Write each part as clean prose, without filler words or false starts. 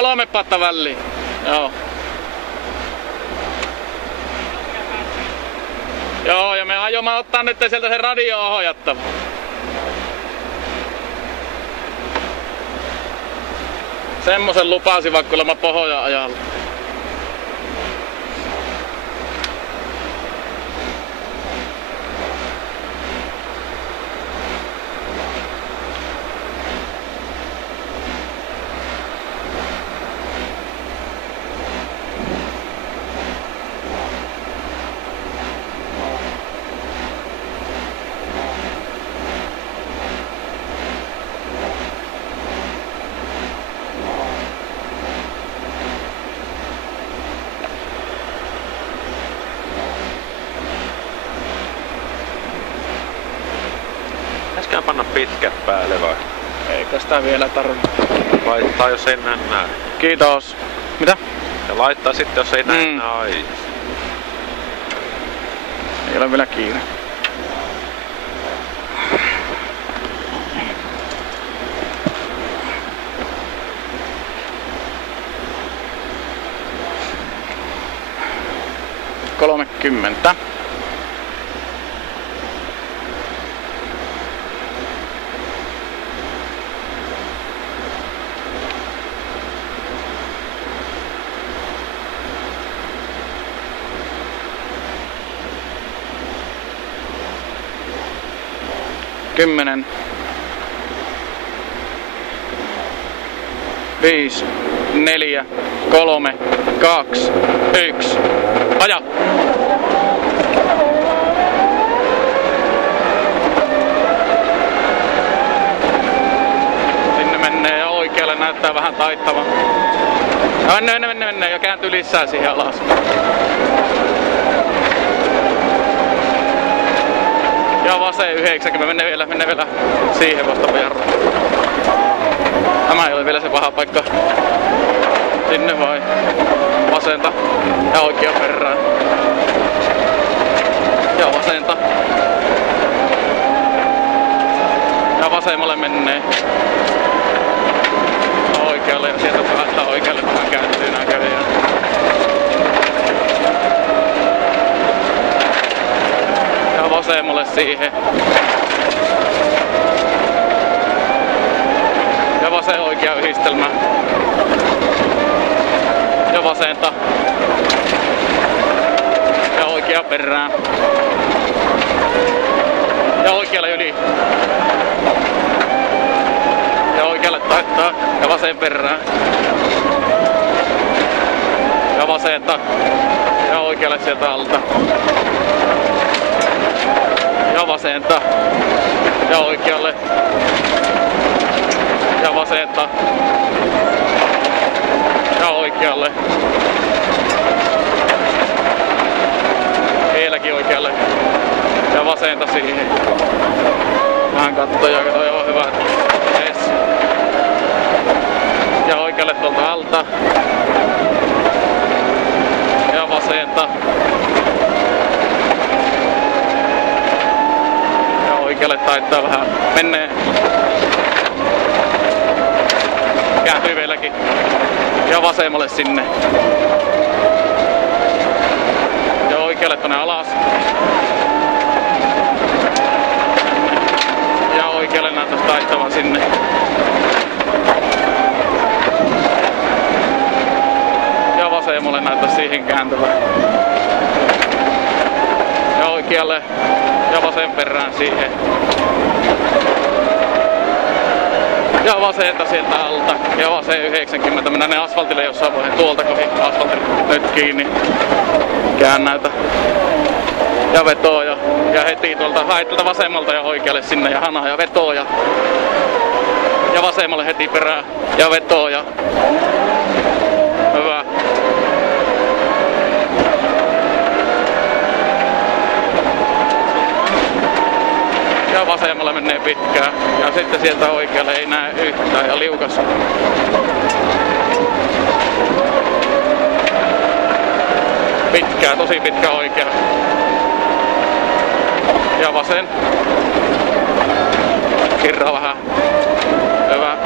3 patta väliin. Joo. Joo, ja me aiomme ottaa nyt sieltä sen radio-ohjattava. Semmosen lupasin vaikka kuulemma Pohjojan ajalla. Pitäisikö panna pitkät päälle vai? Eikä sitä vielä tarvitse. Laittaa jos ei enää näe. Kiitos. Mitä? Ja laittaa sitten jos ei enää ai. Ei ole vielä kiire. $30. Kymmenen. 5, 4, 3, 2, 1. Aja! Sinne menee ja oikealle näyttää vähän taittavan. Mennään ja kääntyy lisää siihen alas. Ja vasen 90, mennään vielä siihen vasta jarru. Tämä ei ole vielä se paha paikka. Sinne vai vasenta ja oikea perään. Ja vasenta. Ja vasemmalle menee. Oikealle ja sieltä päästään oikealle vähän kääntyy nää kävijät. Ja vasemmalle siihen. Ja vasen oikea yhdistelmä. Ja vasenta. Ja oikea perään. Ja oikealle yli. Ja oikealle taittaa. Ja vasen perään. Ja vasenta. Ja oikealle sieltä alta. Ja vasenta. Ja oikealle. Ja vasenta. Ja oikealle. Vieläkin oikealle. Ja vasenta siihen. Vähän kattoja, toi on hyvä. Yes. Ja oikealle tuolta alta. Ja vasenta. Ja oikealle taittaa vähän. Menee. Kääntyy vieläkin. Ja vasemmalle sinne. Ja oikealle tonne alas. Ja oikealle näyttäisi taittavan sinne. Ja vasemmalle näyttäisi siihen kääntyvän. Ja oikealle. Ja vasen perään siihen. Ja vasenta sieltä alta. Ja vasen 90. Mennään ne asfaltille jossain vaiheessa. Tuolta kohi asfaltille nyt kiinni. Käännäytä. Ja vetoo ja heti tuolta haet vasemmalta ja oikealle sinne ja hanaa ja vetoo ja vasemmalle heti perään ja vetoo ja hyvä. Ja vasemmalle menee pitkään ja sitten sieltä oikealle ei näe yhtään ja liukas. Pitkää, tosi pitkä oikea. Ja vasen. Kirra vähän. Hyvä.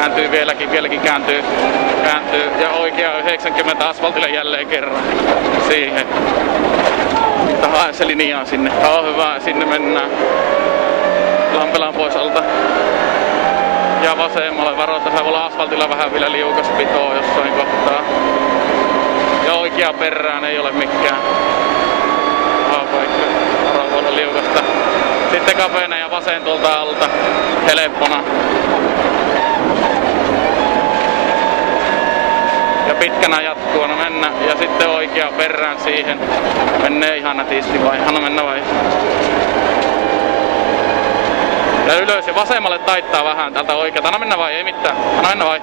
Kääntyy vieläkin kääntyy. Ja oikea 90 asfaltille jälleen kerran. Siihen. Mutta hae se linjaa sinne. Hyvä, sinne mennään. Lampelaan pois alta. Ja vasemmalle varoita, voi olla asfaltilla vähän vielä liukas pitoa jossain kohtaa. Ja oikea perään ei ole mikään. Paikka. Varo voi olla liukasta. Sitten kapeena ja vasen tuolta alta. Helppona. Ja pitkänä jatkuu, no mennä. Ja sitten oikea perään siihen. Menee ihan nätisti vai? Anna mennä vai? Ja ylös ja vasemmalle taittaa vähän tältä oikealta. Anna mennä vai? Ei mitään. Anna mennä vai?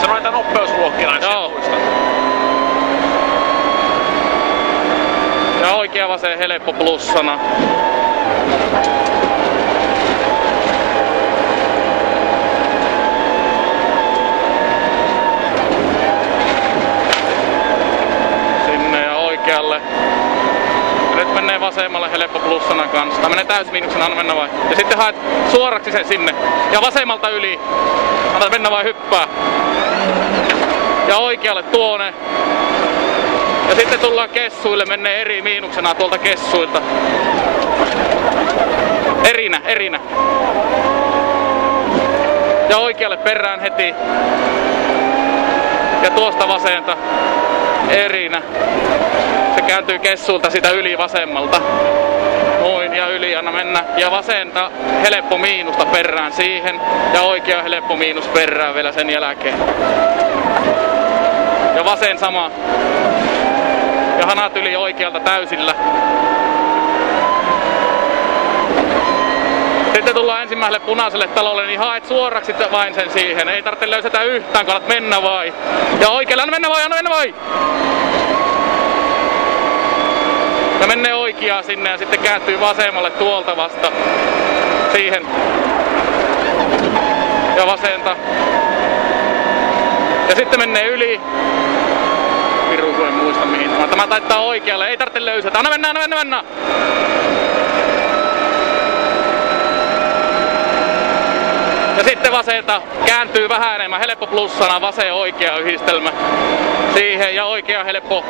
Sano näitä nopeusluokkia näin. Joo. Ja oikea vasen helppo plussana. Sinne ja oikealle. Ja nyt menee vasemmalle helppo plussana kanssa. Tää menee täysmiinuksena, anna mennä vai? Ja sitten haet suoraksi sen sinne. Ja vasemmalta yli. Anna mennä vai hyppää. Ja oikealle tuonne. Ja sitten tullaan kessuille, menee eri miinuksena tuolta kessuilta. Erinä. Ja oikealle perään heti. Ja tuosta vasenta erinä. Se kääntyy kessuilta sitä yli vasemmalta. Noin ja yli, anna mennä. Ja vasenta helppo miinusta perään siihen. Ja oikea helppo miinus perään vielä sen jälkeen. Ja vasen sama. Ja hanat yli oikealta täysillä. Sitten tullaan ensimmäiselle punaiselle talolle, niin haet suoraksi vain sen siihen. Ei tarvitse löysätä yhtään, kannat mennä vai. Ja oikealle, anna mennä vai. Ja menee oikeaa sinne ja sitten kääntyy vasemmalle tuolta vasta. Siihen. Ja vasenta. Ja sitten menee yli. Kun en muista mihin. Tämä taittaa oikealle, ei tarvitse löysätä. Anna mennä! Ja sitten vasenta kääntyy vähän enemmän, helppo plussana, vasen oikea yhdistelmä. Siihen ja oikea helppo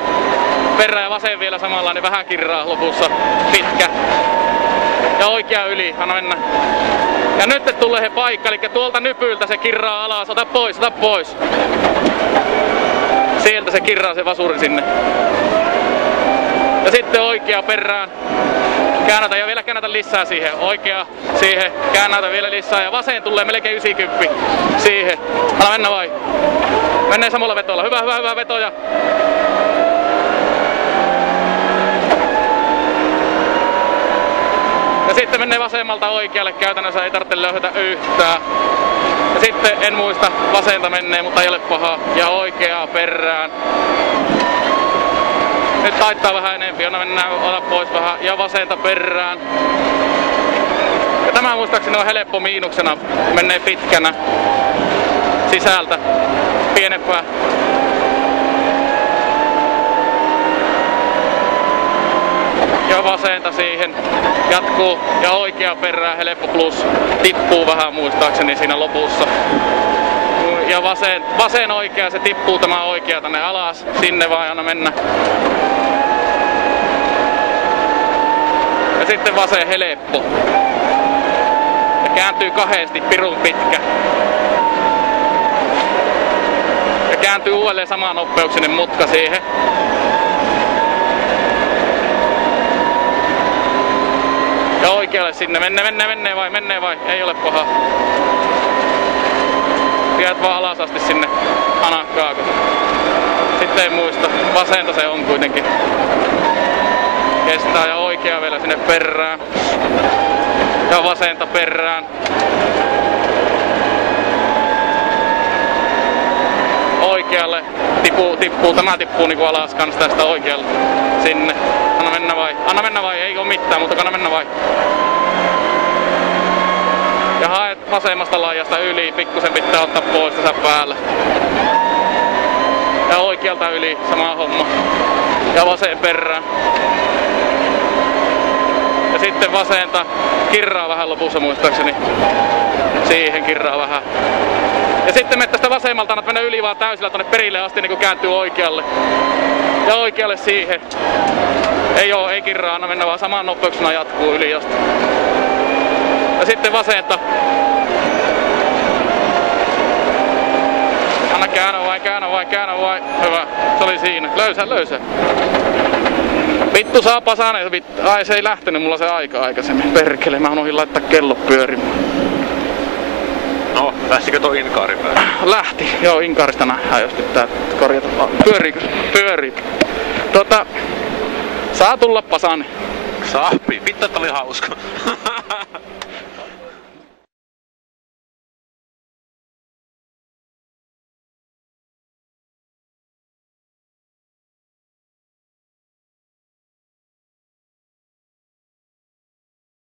perä ja vasen vielä samalla, niin vähän kirraa lopussa, pitkä. Ja oikea yli, anna mennä. Ja nyt tulee he paikka, eli tuolta nypyltä se kirraa alas, ota pois. Sieltä se kirraa se vasuri sinne. Ja sitten oikea perään. Käännätä ja vielä käännätä lisää siihen. Oikea siihen. Käännätä vielä lisää ja vasen tulee melkein 90 siihen. Anna mennä vai? Menee samalla vetolla. Hyvä vetoja. Ja sitten menee vasemmalta oikealle. Käytännössä ei tarvitse löyhätä yhtään. Ja sitten en muista, vasenta menee, mutta ei ole paha. Ja oikeaa perään. Nyt taittaa vähän enempi, anna mennään, ota pois vähän. Ja vasenta perään. Ja tämä muistaakseni on helppo miinuksena. Menee pitkänä. Sisältä. Pienempää. Ja vasenta siihen. Jatkuu ja oikea perään helppo plus. Tippuu vähän muistaakseni siinä lopussa. Ja vasen oikea, se tippuu tämä oikea tänne alas. Sinne vaan anna mennä. Ja sitten vasen helppo. Ja kääntyy kahdesti, pirun pitkä. Ja kääntyy uudelleen saman nopeuksinen mutka siihen. Ja oikealle sinne. Menee vai? Ei ole paha. Pidät vaan alas asti sinne hanakkaa. Sitten ei muista. Vasenta se on kuitenkin. Kestää ja oikea vielä sinne perään. Ja vasenta perään. Oikealle tippuu. Tämä tippuu niinku alas kans tästä oikealle. Sinne. Anna mennä vai? Ei oo mitään, mutta anna mennä vai? Ja haet vasemmasta laajasta yli, pikkusen pitää ottaa pois tässä päällä. Ja oikealta yli, sama homma. Ja vasen perään. Ja sitten vasenta kirraa vähän lopussa muistaakseni. Siihen kirraa vähän. Ja sitten me tästä vasemmalta annat mennä yli vaan täysillä tonne perille asti niin kun kääntyy oikealle. Ja oikealle siihen. Ei kirraa, anna mennä vaan samaan nopeuksena jatkuu yli josta. Ja sitten vasenta. Anna käännä vai. Hyvä. Se oli siinä. Löysä. Vittu saa pasane. Ai se ei lähtenyt mulla se aika aikaisemmin. Perkele, mä unohdin laittaa kello pyörimään. No, lähtikö toi inkaari päälle? Lähti. Joo, inkaarista nähdään, jos pitää korjata. Pyöriikö? Pyörii. Saa tulla pasane. Saa. Vittu, että oli hauska.